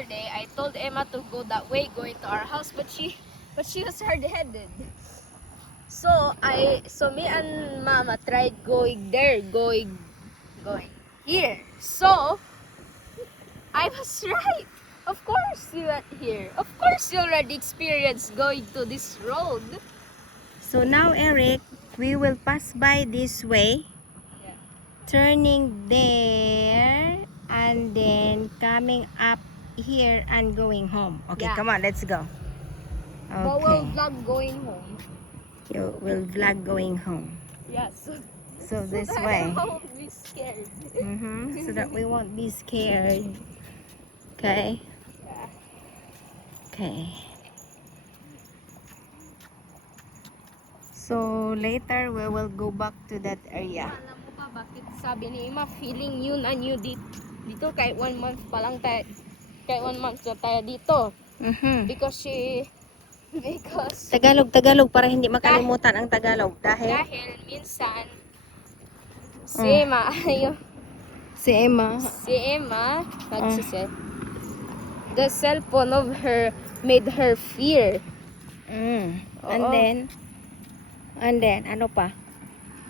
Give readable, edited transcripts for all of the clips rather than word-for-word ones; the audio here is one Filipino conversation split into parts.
yesterday I told Emma to go that way, going to our house, but she was hard-headed. So me and Mama tried going there, going here. So I was right. Of course you went here. Of course you already experienced going to this road. So now, Eric, we will pass by this way, Yeah. turning there, and then coming up here and going home. Okay, Yeah. come on, let's go. But we'll Okay, vlog going home. you will vlog going home. Yes. So this that way. I won't be scared. So that we won't be scared. Okay? Yeah. Okay. So later we will go back to that area. Alam mo ba bakit sabi ni Ima feeling yun and you dito kahit 1 month pa lang tayo, kahit 1 month na tayo dito, because Tagalog para hindi makalimutan ang Tagalog dahil minsan Oh. si Emma si Emma nagsisel the cellphone of her made her fear. and Oo. then ano pa?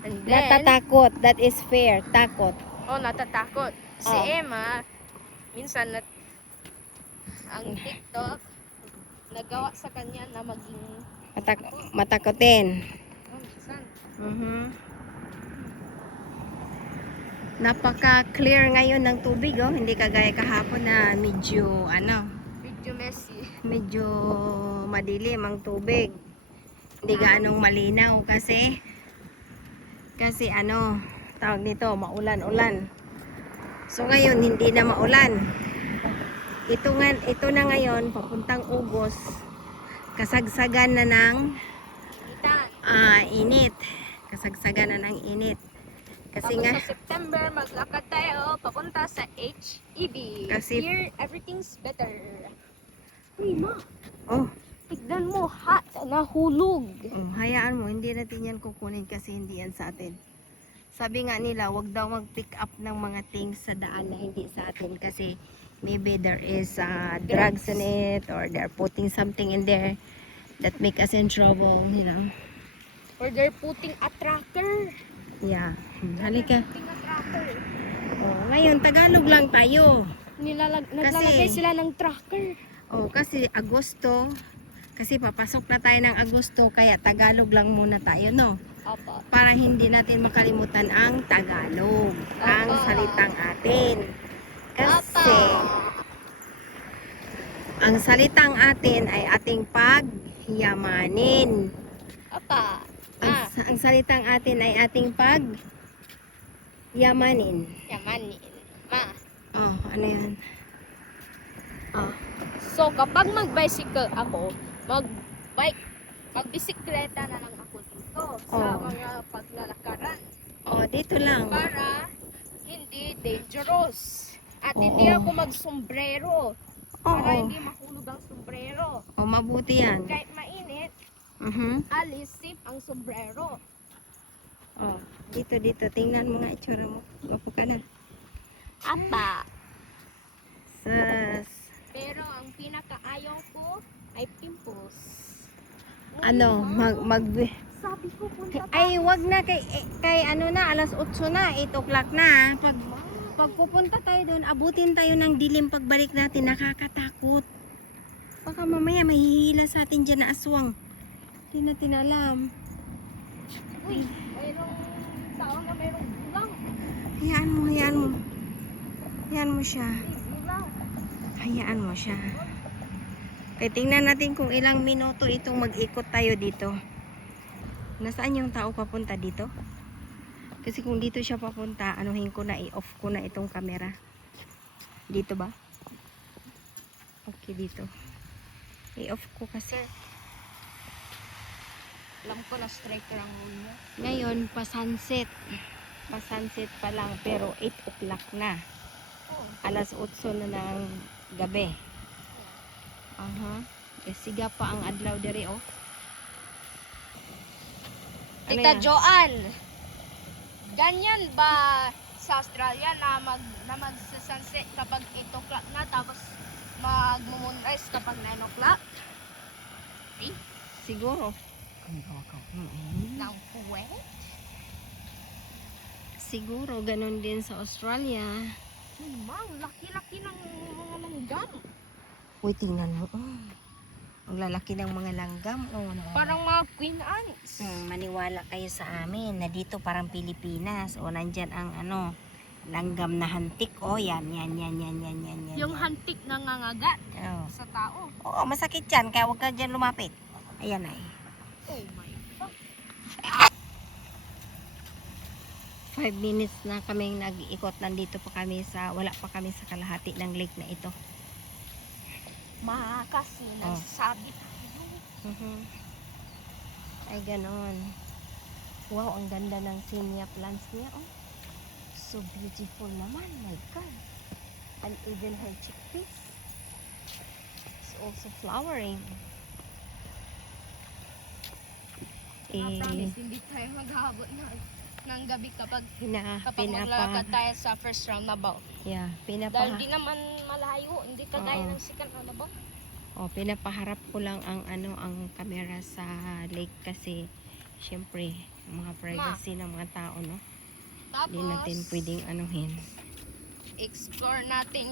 And then Natatakot. That is fear. Takot. natatakot si Oh. Emma minsan ang TikTok nagawa sa kanya na maging Matakotin. minsan Napaka-clear ngayon ng tubig, oh. Hindi kagaya kahapon na medyo medyo messy. medyo madilim ang tubig. Hindi gaanong malinaw kasi tawag nito, maulan-ulan. So ngayon hindi na maulan. Ito na ngayon papuntang Ugos. Kasagsagan na ng init. Kasagsagan na ng init. Kasi Tapos nga sa September, maglakad tayo papunta sa HEB. Kasi- Here, everything's better. Uy, Ma! oh, Tignan mo, hot! Nahulog! hayaan mo, hindi natin yan kukunin kasi hindi yan sa atin. Sabi nga nila, wag daw mag-pick up ng mga things sa daan na hindi sa atin kasi maybe there is drugs in it or they're putting something in there that make us in trouble, you know. Or they're putting a tracker. Yeah. Halika. Putting a tracker. Ngayon, Tagalog lang tayo. Naglalagay sila ng tracker. Kasi Agosto, kasi papasok na tayo ng Agosto, kaya Tagalog lang muna tayo, no? Apa. Para hindi natin makalimutan ang Tagalog, ang salitang atin. Kasi ang salitang atin ay ating pagyamanin. Apa. Ang salitang atin ay ating pagyamanin. Yamanin. Ma. Ano yan? So, kapag mag-bicycle ako, magbisikleta na lang ako dito sa mga paglalakaran. Dito lang. Para hindi dangerous. At hindi ako mag-sombrero. Para hindi mahulog ang sombrero. Mabuti yan. Kahit mainit, alis safe ang sombrero. Dito. Tingnan mo nga itsura mo. Wapo ka na. Apa. Sas. Pero ang pinakaayaw ko ay pimples. Sabi ko punta Ay, wag na kay alas 8 na, 8 o'clock na. Pag pupunta tayo doon, abutin tayo ng dilim pagbalik natin, nakakatakot. Baka mamaya mahihila sa atin dyan na aswang. Hindi natin alam. Uy, mayroong tao na mayroong bulang. Hayaan mo. Hayaan mo siya. Bulang. Hayaan mo siya. Kaya tingnan natin kung ilang minuto itong mag-ikot tayo dito. Nasaan yung tao papunta dito? Kasi kung dito siya papunta, i-off ko na itong camera. Dito ba? Okay, dito. I-off ko kasi. Alam ko na striker ang hole niya. Ngayon, pa-sunset. Pa-sunset pa lang, pero 8 o'clock na. Alas 8 na ng gabi. Siga pa ang adlaw dere, oh. Tita Joanne, ganyan ba sa Australia na mag-sunset kapag 8 o'clock na tapos mag-moonrise kapag 9 o'clock. Siguro. Ng puwet. Siguro, ganun din sa Australia. Mang, laki-laki ng mga langgam. Uy, tingnan mo. Oh. Ang lalaki ng mga langgam. Oh, no. Parang mga queen ants. Maniwala kayo sa amin na dito parang Pilipinas. O, nandyan ang ano, langgam na hantik. O, yan. Yung hantik nangangagat Oh. sa tao. Oo, masakit yan. Kaya huwag ka dyan lumapit. Ayan ay. Oh my God. 5 minutes na kaming nag-iikot. Nandito pa kami sa, wala pa kami sa kalahati ng lake na ito. Kasi nagsasabi tayo. Ay, ganon. Wow, ang ganda ng zinnia plants niya. Oh. So beautiful naman. My God. And even her chickpeas is also flowering. Promise, hindi tayo maghahabot ng gabi kapag maglalakad tayo sa first roundabout. Yeah, Dahil di naman malayo, hindi kagaya ng second roundabout. Pinapaharap ko lang ang ang camera sa lake kasi syempre mga privacy ng mga tao, no? Tapos, Hindi natin pwedeng anuhin. explore natin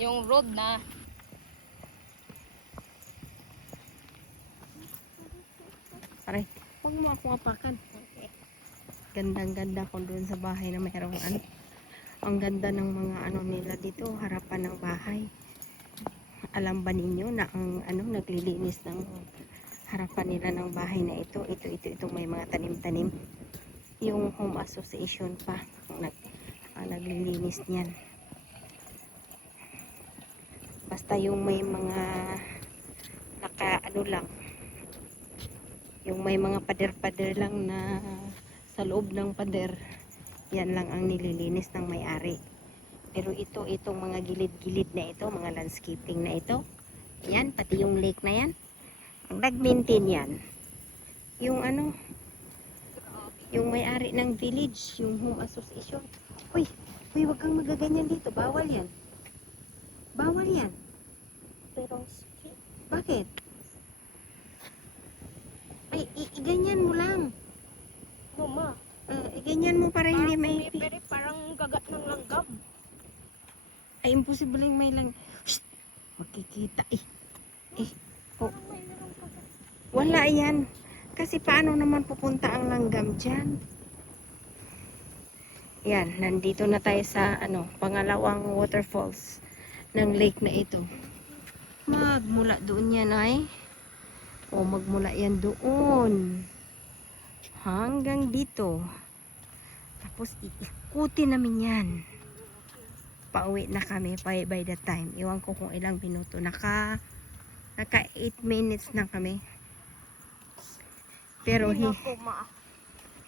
yung road na Aray, huwag mo akong apakan. Gandang-ganda ko doon sa bahay na mayroong ang ganda ng mga nila dito, harapan ng bahay. Alam ba ninyo na ang naglilinis ng harapan nila ng bahay na ito may mga tanim-tanim. Yung home association pa ang naglilinis niyan. Basta yung may mga lang, yung may mga pader-pader lang na sa loob ng pader, yan lang ang nililinis ng may-ari. Pero itong mga gilid-gilid na ito, mga landscaping na ito, yan, pati yung lake na yan, ang nag-maintain yan yung yung may-ari ng village, yung home association. Uy, wag kang magaganyan dito, bawal yan. pero Bakit? Ay, iganyan mo lang. ma, Iganyan mo para hindi may... pero parang kagat ng langgam. Ay, imposible yung may lang... Shh! Magkikita eh. Oh. Parang mayroong kagat. Wala yan. Kasi paano naman pupunta ang langgam dyan? Yan, nandito na tayo sa pangalawang waterfalls ng lake na ito. Magmula doon yan ay. Magmula yan doon. Hanggang dito. Tapos iikutin namin yan. Pauwi na kami by the time. Iwan ko kung ilang minuto. Naka 8 minutes na kami. Pero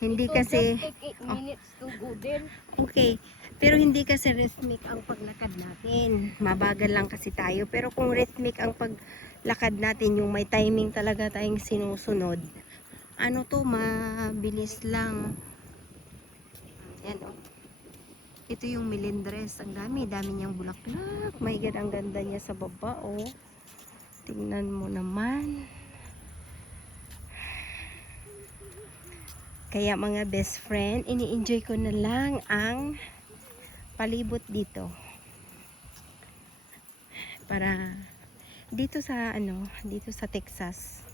hindi kasi just take 8 minutes to go there. okay. Pero hindi kasi rhythmic ang paglakad natin. Mabagal lang kasi tayo. Pero kung rhythmic ang paglakad natin, yung may timing talaga tayong sinusunod, mabilis lang. Yan o. Ito yung melindres. Ang dami niyang bulaklak. My God, ang ganda niya sa baba o. Tingnan mo naman. Kaya mga best friend, ini-enjoy ko na lang ang palibot dito. Para dito sa Texas,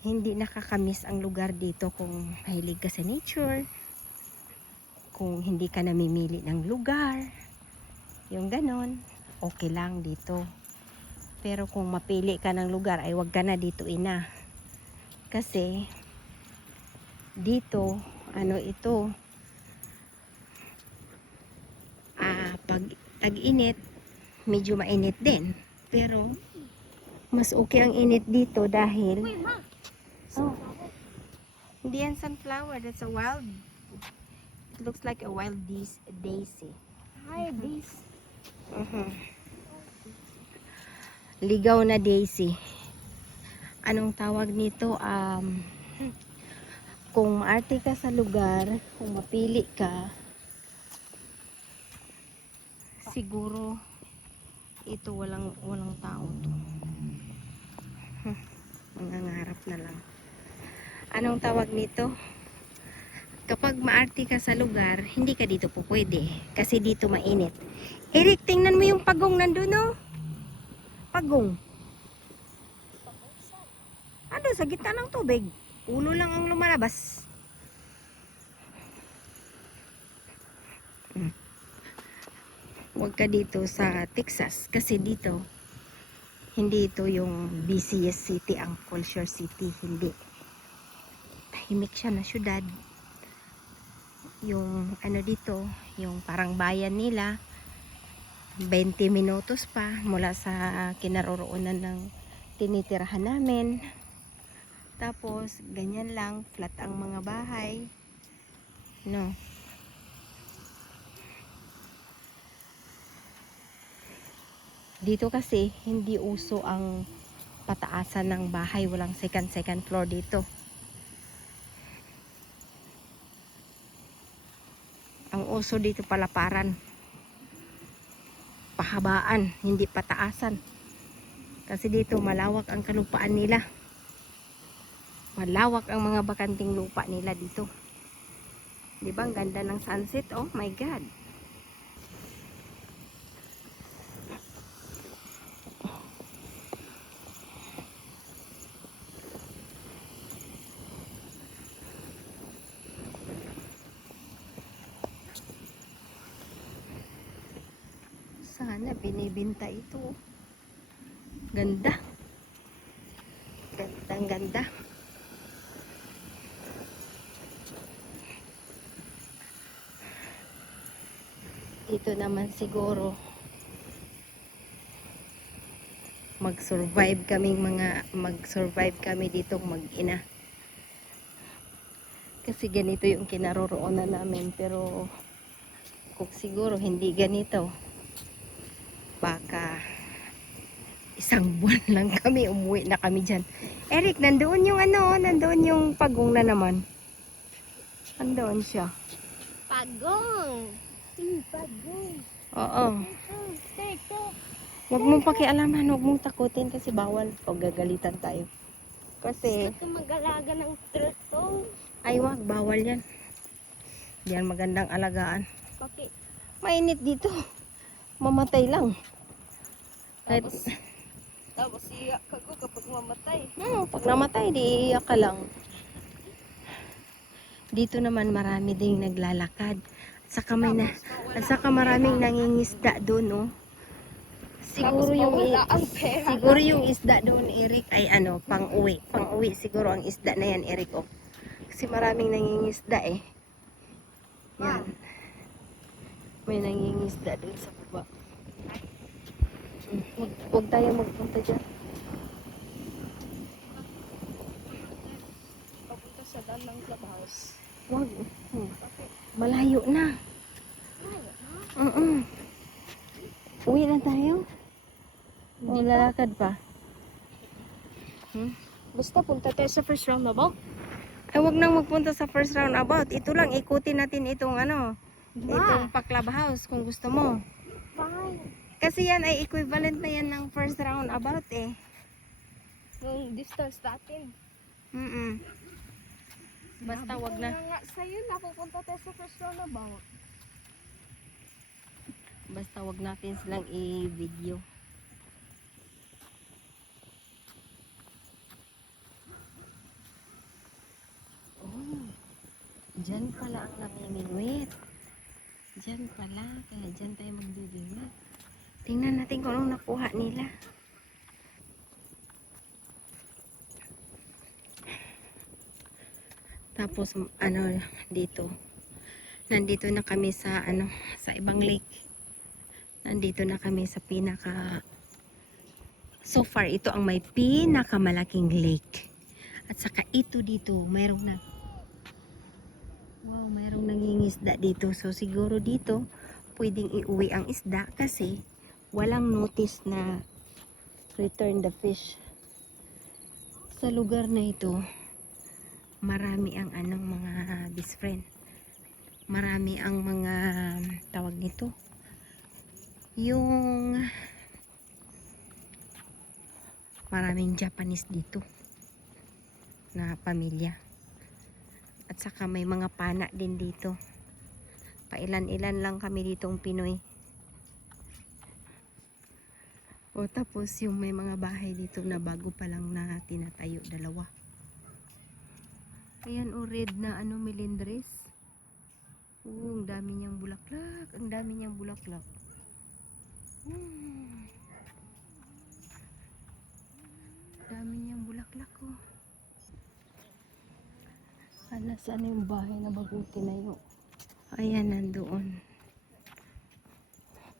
hindi nakakamiss ang lugar dito kung mahilig ka sa nature, kung hindi ka namimili ng lugar, yung ganon, okay lang dito. Pero kung mapili ka ng lugar, ay wag ka na dito ina. Kasi dito, pag tag-init, medyo mainit din. Pero mas okay ang init dito dahil Uy, ma. hindi yan sunflower, that's a wild, it looks like a wild daisy. Hi, this. Ligaw na daisy. Anong tawag nito? Kung maarte ka sa lugar, kung mapili ka, siguro Ito walang tao to. Mangangarap na lang. Anong tawag nito? Kapag maarte ka sa lugar, hindi ka dito po pwede. Kasi dito mainit. Eric, tingnan mo yung pagong nandun, no? Pagong. Ano, sa gitna ng tubig. Ulo lang ang lumalabas. Huwag ka dito sa Texas. Kasi dito, hindi ito yung busiest city, ang culture city. Hindi. Tahimik siya na syudad. Yung ano dito, yung parang bayan nila, 20 minutos pa mula sa kinaroroonan ng tinitirahan namin. Tapos, ganyan lang, flat ang mga bahay. No. Dito kasi, hindi uso ang pataasan ng bahay. Walang second floor dito. Ang uso dito palaparan. Pahabaan, hindi pataasan. Kasi dito malawak ang kalupaan nila. Malawak ang mga bakanting lupa nila dito. 'Di ba ang ganda ng sunset? Oh my God. Sana binibenta ito. Ganda. Gandang ganda. Dito naman siguro mag-survive kami dito mag-ina. Kasi ganito yung kinaroroonan namin, pero kung siguro hindi ganito, baka isang buwan lang kami, umuwi na kami dyan. Eric, nandoon yung nandoon yung pagong na naman. Nandoon siya. Pagong. Pagong. Oo. Teko. Huwag mong pakialaman, huwag mong takutin kasi bawal o gagalitan tayo. Kasi, Gusto mag-alaga ng turtle. ay wag, bawal yan. Yan magandang alagaan. Bakit? Mainit dito. Mamatay lang. Kahit, Tapos iyak ka ko kapag mamatay. pag namatay, di iiyak ka lang. Dito naman marami ding naglalakad. At saka maraming nangingisda doon, oh. Siguro yung ang pera. siguro yung isda doon, Eric, ay pang-uwi. Pang-uwi siguro ang isda na yan, Eric, oh. Kasi maraming nangingisda eh. Yan. May nangingisda doon sa baba. Huwag tayo magpunta dyan. Papunta sa daan ng clubhouse. Huwag. Malayo na. Uwi na tayo. O lalakad pa. Basta punta tayo sa first roundabout. Ay, wag nang magpunta sa first roundabout. Ito lang, ikutin natin itong itong pa-clubhouse kung gusto mo. Fine. Kasi yan ay equivalent na yan ng first roundabout eh. Yung distance natin. Basta wag na. Nga sa'yo, napupunta tayo sa first roundabout. Basta wag natin silang i-video. Oh, dyan pala ang namimingwit. Dyan pala, kaya dyan tayo magbibiwit. Tingnan natin kung anong nakuha nila. Tapos dito. Nandito na kami sa sa ibang lake. Nandito na kami sa so far ito ang may pinakamalaking lake. At saka ito dito, mayroong nangingisda dito. So siguro dito pwedeng iuwi ang isda kasi walang notice na return the fish. Sa lugar na ito, marami ang mga best friend. Marami ang mga tawag nito. Yung Maraming Japanese dito na pamilya. At saka may mga pana din dito. Pailan-ilan lang kami ditong Pinoy. O tapos yung may mga bahay dito na bago pa lang na tinatayo, dalawa. Ayan o, red na ano, melindres. Ang dami niyang bulaklak. Ang dami niyang bulaklak. Dami niyang bulaklak oh. Nasaan yung bahay na bagong tinayo? Ayan, nandoon.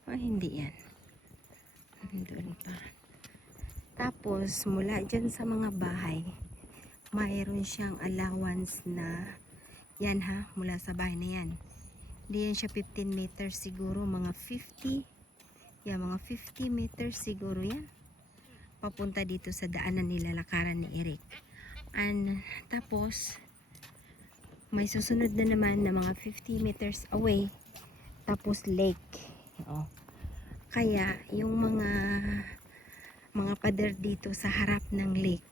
Ay, hindi yan. Nandoon pa. Tapos, mula dyan sa mga bahay, mayroon siyang allowance na yan ha, mula sa bahay na yan. Hindi yan siya 15 meters siguro, mga 50. Yan, mga 50 meters siguro yan. Papunta dito sa daanan nila, lakaran ni Eric. And tapos, may susunod na naman na mga 50 meters away. Tapos lake. O. Kaya, yung mga pader dito sa harap ng lake,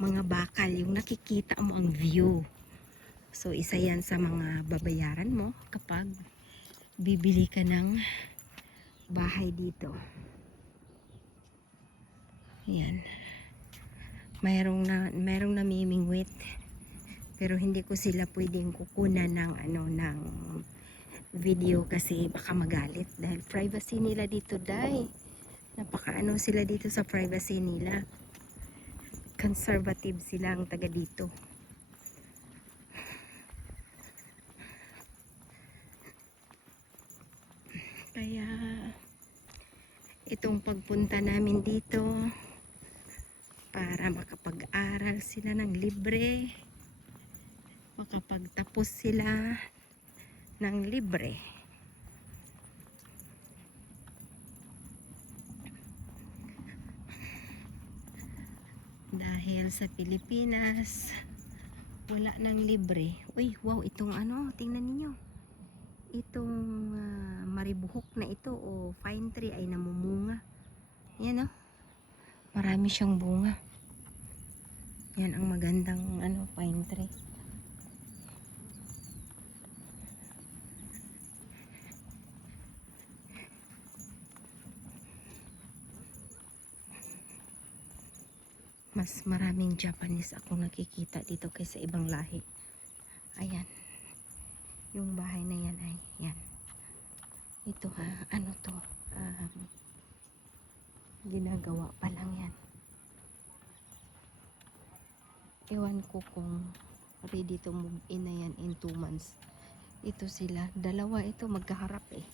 mga bakal, yung nakikita mo ang view. So, isa yan sa mga babayaran mo kapag bibili ka ng bahay dito. Yan. Mayroong namimingwit. Pero hindi ko sila pwedeng kukunan ng ng video kasi baka magalit dahil privacy nila dito, dai. Napakaano sila dito sa privacy nila. Conservative sila ang taga dito. Kaya itong pagpunta namin dito para makapag-aral sila ng libre, makapagtapos sila ng libre. Dahil sa Pilipinas wala nang libre. Uy, wow, itong ano, tingnan niyo. Itong maribuhok na ito o pine tree ay namumunga. Yan oh. Marami siyang bunga. Yan ang magandang pine tree. Mas maraming Japanese akong nakikita dito kaysa ibang lahi. Ayan. Yung bahay na yan ay yan. Ito ha, ano to? Ginagawa pa lang yan. Ewan ko kung ready to move in na yan in 2 months. Ito sila, dalawa ito magkaharap eh.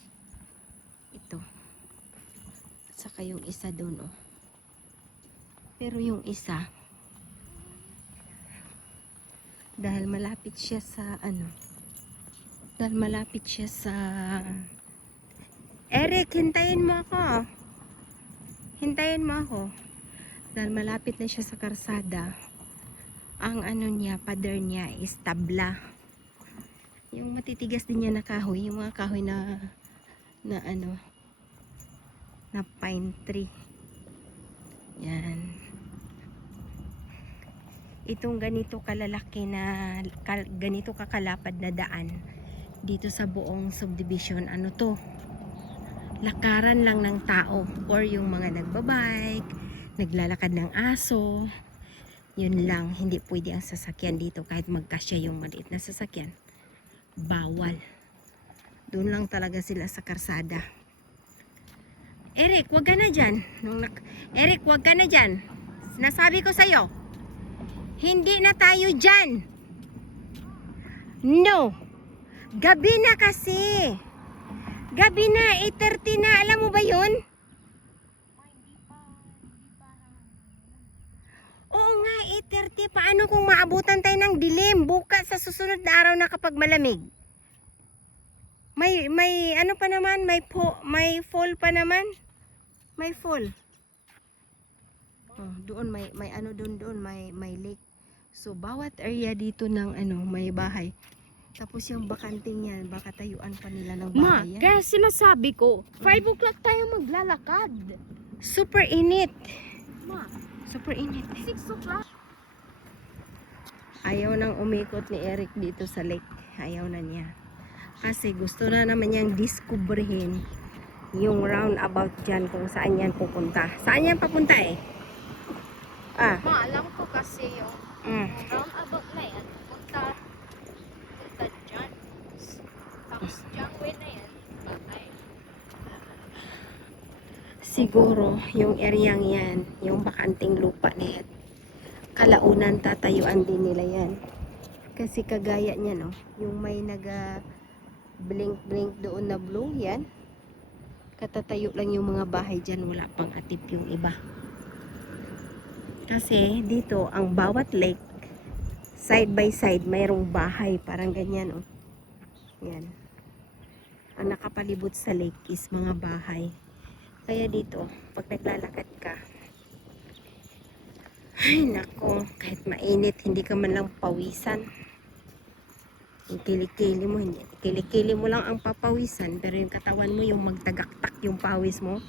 Ito. At saka yung isa doon oh. Pero yung isa, dahil malapit siya sa Eric, hintayin mo ako. Hintayin mo ako. Dahil malapit na siya sa karsada, ang niya, pader niya is tabla. Yung matitigas din niya na kahoy, yung mga kahoy na pine tree. Yan. Itong ganito kalalaki na ganito kakalapad na daan dito sa buong subdivision, ano to, lakaran lang ng tao or yung mga nagbabike, naglalakad ng aso, yun lang. Hindi pwede ang sasakyan dito kahit magkasya yung maliit na sasakyan, bawal. Doon lang talaga sila sa karsada. Eric, wag ka na dyan. Eric, wag ka na dyan. Nasabi ko sa'yo, hindi na tayo dyan. No. Gabi na kasi. Gabi na, 8:30 na. Alam mo ba yun? Oo nga, 8:30. Paano kung maabutan tayo ng dilim? Bukas sa susunod na araw na kapag malamig. May ano pa naman, may fall pa naman. May fall. Oh, doon may ano doon may lake. So bawat area dito ng may bahay. Tapos yung bakanting yan, baka tayuan pa nila ng bahay yan. Kaya sinasabi ko, 5 o'clock tayo maglalakad. Super init. Ma, Super init. 6 o'clock. Ayaw nang umikot ni Eric dito sa lake. Ayaw na niya. Kasi gusto na naman niyang diskubrihin yung roundabout dyan kung saan yan pupunta. Saan yan papunta eh? Ah. Ma, alam ko kasi yung Mm. roundabout na yan, punta dyan. Tapos dyan way na yan, bakay. Siguro yung areang yan, yung bakanting lupa na yan, kalaunan tatayuan din nila yan. Kasi kagaya niya no, yung may naga blink doon na blue yan. Katatayo lang yung mga bahay dyan, wala pang atip yung iba. Kasi dito ang bawat lake side by side mayroong bahay, parang ganyan oh. Yan. Ang nakapalibot sa lake is mga bahay. Kaya dito, pag naglalakad ka, ay nako, kahit mainit, hindi ka man lang pawisan. Yung kilikili mo, hindi. Kilikili mo lang ang papawisan, pero yung katawan mo, yung magtagaktak yung pawis mo.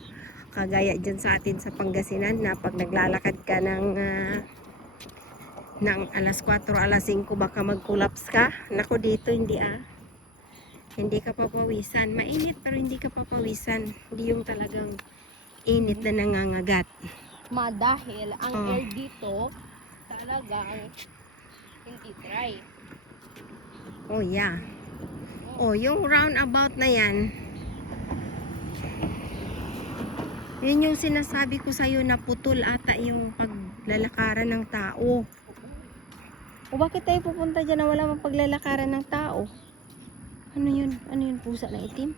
Kagaya dyan sa atin sa Pangasinan, na pag naglalakad ka ng alas 4, alas 5, baka mag-collapse ka. Nako dito, hindi Hindi ka papawisan. Mainit pero hindi ka papawisan. Hindi yung talagang init na nangangagat. Ma, dahil ang Oh. air dito talagang hindi dry. Oh yeah. Oh, yung roundabout na yan, yun yung sinasabi ko sa'yo na putol ata yung paglalakaran ng tao. O bakit tayo pupunta dyan na wala mang paglalakaran ng tao? Ano yun? Ano yun, pusa na itim?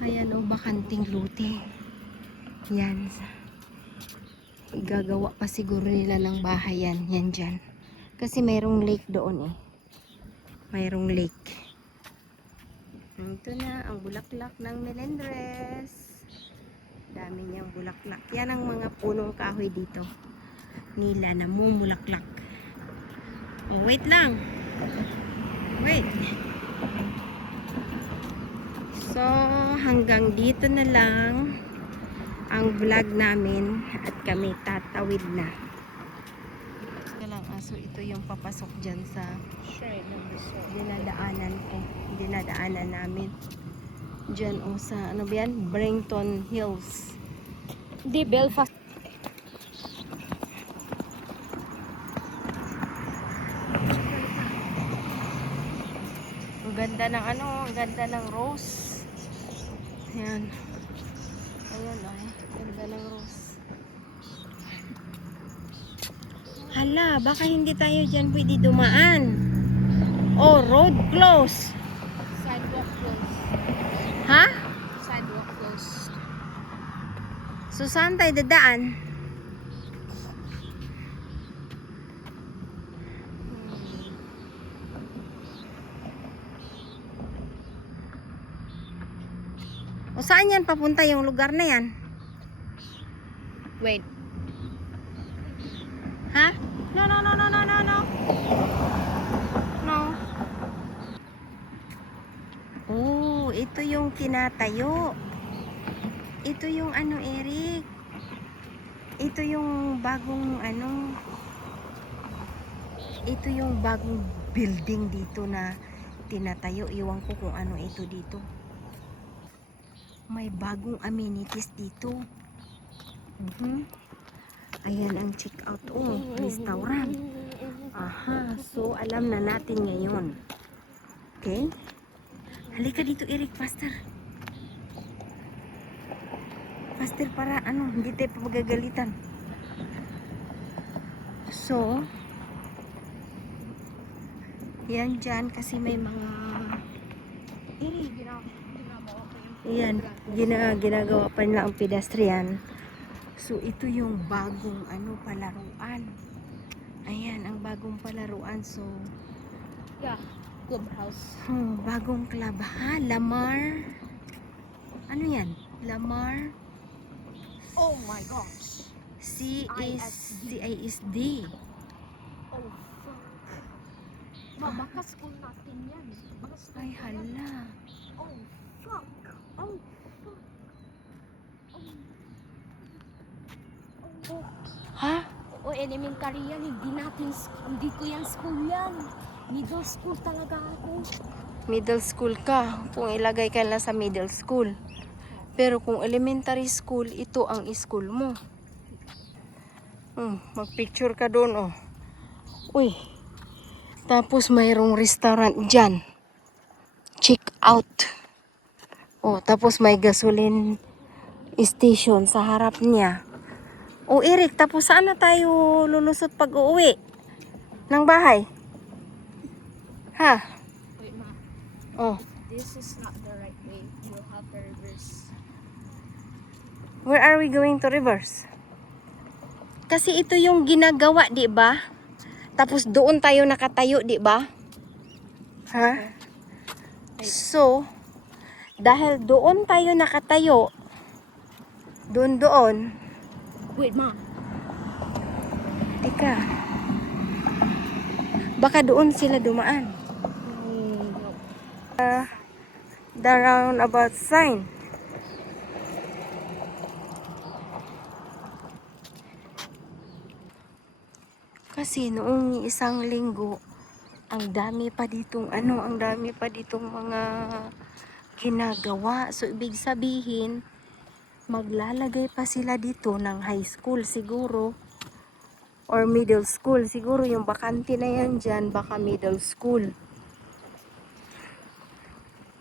Ayan o, bakanting lote. Yan. Igagawa pa siguro nila ng bahay yan. Yan dyan. Kasi mayroong lake doon eh. Mayroong lake. Ito na ang bulaklak ng melendres. Dami niyang bulaklak. Yan ang mga punong kahoy dito. Nila na mumulaklak. Oh, wait lang. Wait. So, hanggang dito na lang ang vlog namin at kami tatawid na. Ito lang aso, ito yung papasok dyan sa dinadaanan namin. Dyan o sa, ano ba yan? Brenton Hills. Di Belfast. Ang ganda ng ano, ang ganda ng rose. Ayan. Ayan ay, ganda ng rose. Hala, baka hindi tayo dyan pwede dumaan. Oh, road closed. Sidewalk closed. Ha? Sidewalk closed. So, saan tayo dadaan? O saan yan papunta yung lugar na yan? Wait. Ha? No. No. Oh, ito yung tinatayo. Ito yung ano, Eric. Ito yung bagong ano. Ito yung bagong building dito na tinatayo. Iwan ko kung ano ito dito. May bagong amenities dito. Ayan ang check out. Oh, restaurant. Aha, so alam na natin ngayon. Okay? Halika dito, Eric, faster. Faster para ano, hindi tayo pagagalitan. So, yan dyan kasi may mga Eric, yan, ginagawa pa nila ang pedestrian. So, ito yung bagong ano, palaruan. Ayan, ang bagong palaruan. So, Yeah. Clubhouse. bagong club. Ha? Lamar? Ano yan? Lamar? Oh my gosh. CISD. Oh fuck. Ma, baka school natin yan. Baka school Ay, ko yan. hala. Oh, fuck. Oh, fuck. Oh. Ha? O elementary yan, hindi ko yan school yan. Middle school talaga ako. Middle school ka. Kung ilagay ka lang sa middle school. Pero kung elementary school, ito ang school mo. Magpicture ka doon, oh. Uy. Tapos mayroong restaurant dyan. Check out. Oh, tapos may gasoline station sa harap niya. Oh, Eric, tapos saan na tayo lulusot pag uuwi? Ng bahay? Ha? Wait, ma. Oh, This is not the right way. You'll have to reverse. where are we going to reverse? Kasi ito yung ginagawa, di ba? Tapos doon tayo nakatayo, di ba? Ha? So, dahil doon tayo nakatayo, doon, Wait, ma. teka, baka doon sila dumaan. No. The roundabout sign. Kasi noong isang linggo, ang dami pa ditong mga ginagawa. So, ibig sabihin, maglalagay pa sila dito ng high school siguro. Or middle school. Siguro yung bakante na yan dyan, baka middle school.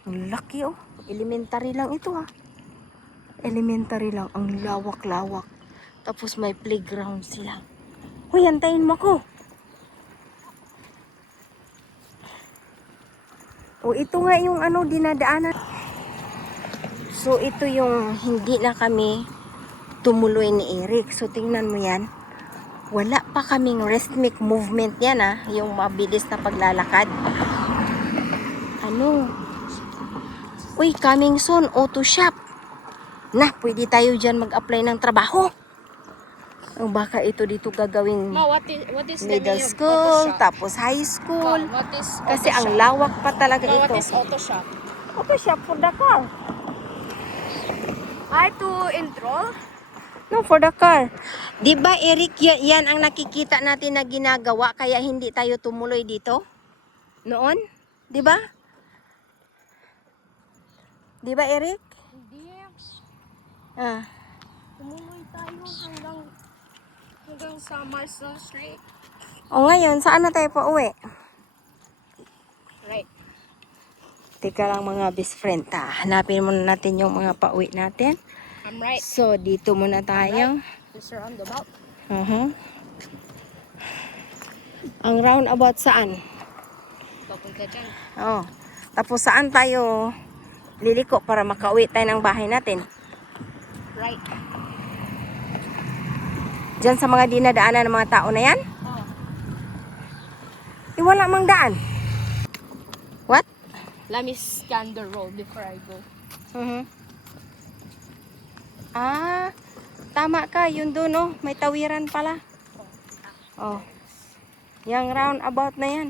Ang laki, oh. Elementary lang ito, ha. Elementary lang. Ang lawak-lawak. Tapos may playground sila. Hoy, antayin mo ko. O, ito nga yung dinadaanan. So, ito yung hindi na kami tumuloy ni Eric. So, tingnan mo yan. Wala pa kaming rhythmic movement yan, ha. Yung mabilis na paglalakad. Uy, coming soon, auto shop. Na, pwede tayo dyan mag-apply ng trabaho. O baka ito dito gagawing Ma, what is the middle meaning of school, Photoshop? tapos high school. Ma, what is Kasi Photoshop? ang lawak pa talaga Ma, ito. what is Photoshop? Auto shop for the car. To enroll? No, for the car. Di ba, Eric, yan ang nakikita natin na ginagawa kaya hindi tayo tumuloy dito? Noon? Di ba? Di ba, Eric? Hindi. Ah. Tumuloy tayo hanggang sa Marston Street. O ngayon, saan na tayo pa uwi? Right. Teka lang mga best friend. Hanapin muna natin yung mga pauwi natin. I'm right. So, dito muna tayo. This roundabout. Ang roundabout saan? Papunta dyan. Oh. Tapos saan tayo liliko para makauwi tayo ng bahay natin? Right. Diyan sa mga dinadaanan ng mga tao na yan? Oh. Wala mang daan. What? Let me scan the road before I go. Ah, tama ka. Yun doon, oh. May tawiran pala. Oh. Yang roundabout na yan.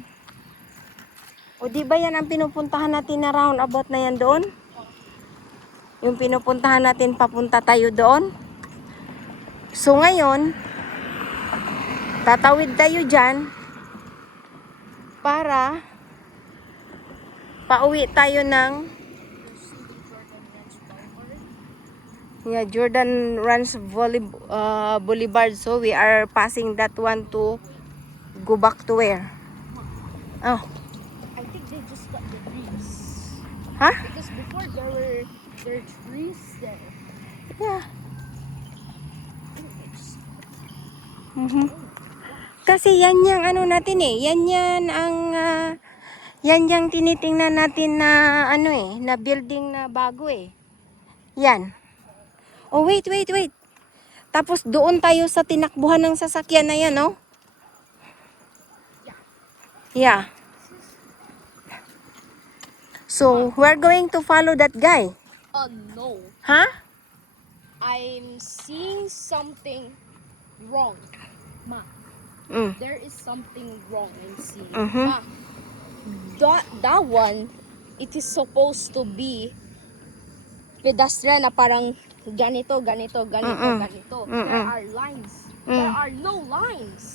O di ba yan ang pinupuntahan natin na roundabout na yan doon? Yung pinupuntahan natin papunta tayo doon. So ngayon, tatawid tayo dyan para pauwi tayo ng Jordan Ranch Boulevard. So we are passing that one to go back to where? Oh. I think they just got the trees. Huh? Because before there were trees there. Yeah. Kasi yan yung natin eh. Yan ang yan yung tinitingnan natin na na building na bago eh. Yan. Oh, wait. Tapos doon tayo sa tinakbuhan ng sasakyan na yan, oh. Yeah. So, we're going to follow that guy. Oh no. Huh? I'm seeing something wrong. Ma, Mm. there is something wrong in seeing. Mhm. Ma, that one it is supposed to be pedestrian na parang ganito, ganito, ganito, Mm-mm. ganito. Mm-mm. There are lines. Mm. There are no lines.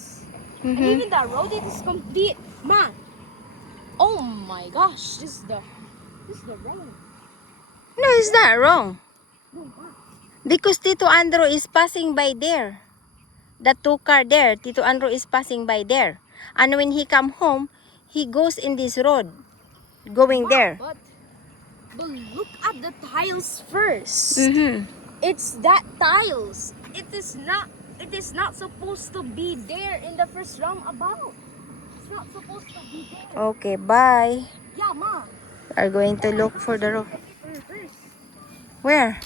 And Mhm. even the road, it is complete. Ma, oh my gosh, this is the road. No, it's not wrong. No, ma. Because Tito Andrew is passing by there. The 2 car there, Tito Andrew is passing by there. And when he come home, he goes in this road, going Ma, there. But look at the tiles first. Mhm. It's that tiles. It is not supposed to be there in the first roundabout. It's not supposed to be there. Okay, bye. Yeah, ma. We are going to look for the road. Reverse. Where?